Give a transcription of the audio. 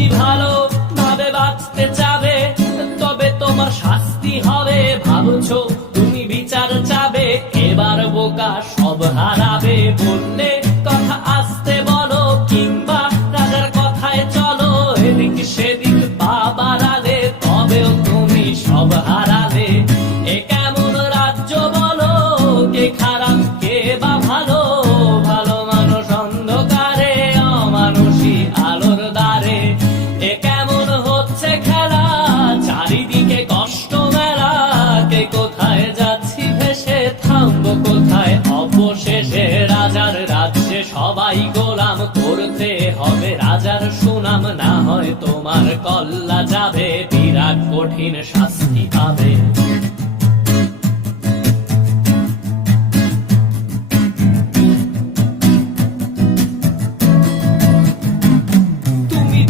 তুমি ভালো ভাবে বাঁচতে চাবে, তবে তোমার শাস্তি হবে। ভাবছো তুমি বিচার চাবে, এবার বোকা সব হারাবে। বললে কথা আসতে বলো, কিংবা রাজার কথায় চলো, এদিক সেদিক পা বাড়ালে তবেও তুমি সব হারালে। এ কেমন রাজ্য বলো, কে খারাপ কে বা ভালো? ভালো মানুষ অন্ধকারে, অমানুষী আলোর দ্বারে। এ কেমন হচ্ছে খেলা, চারিদিকে কষ্ট মেলা। কে কোথায় যাচ্ছি ভেসে, থামবো কোথায় অবশেষে? রাজার রাজ্যে সবাই গোলাম, করতে হবে রাজার সুনাম। না হয় তোমার কল্লা যাবে, বিরাট কঠিন শাস্তি পাবে।